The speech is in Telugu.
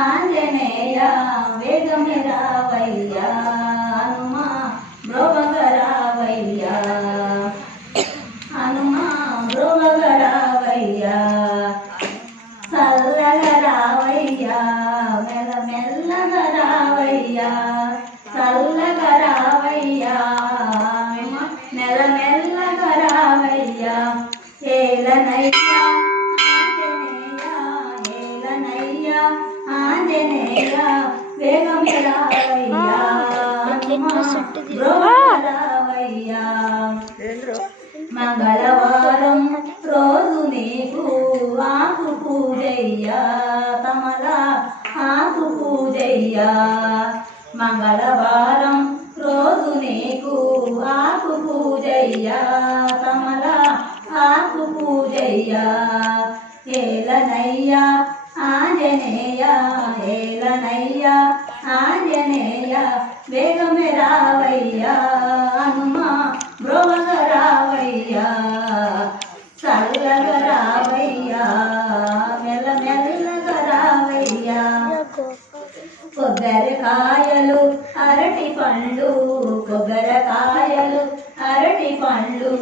ఆంజనేయ వేగమే రావయ్యా హనుమా బ్రోవగ రావయ్యా హనుమా బ్రోవగ రావయ్యా చల్లగా రావయ్యా మెల్లగా రావయ్యా చల్లగా రావయ్యా మెల్లగా రావయ్యా ఏలనయ్యా ఆంజనేయ వేగమే రావయ్యా రావయ్యా మంగళవారం రోజు నీకు ఆకు పూజయ్యా తమలా ఆకు పూజయ్యా మంగళవారం రోజు నీకు ఆకు పూజయ్యా తమలా ఆకు పూజయ్యా ఏలనయ్యా ఆంజనేయ ఏలనయ్య ఆంజనేయ వేగమే రావయ్యా హనుమా బ్రోవగ రావయ్యా చల్లగా రావయ్యా మెల్లగా రావయ్యా కొబ్బరికాయలు అరటి పండ్లు కొబ్బరికాయలు అరటి పండ్లు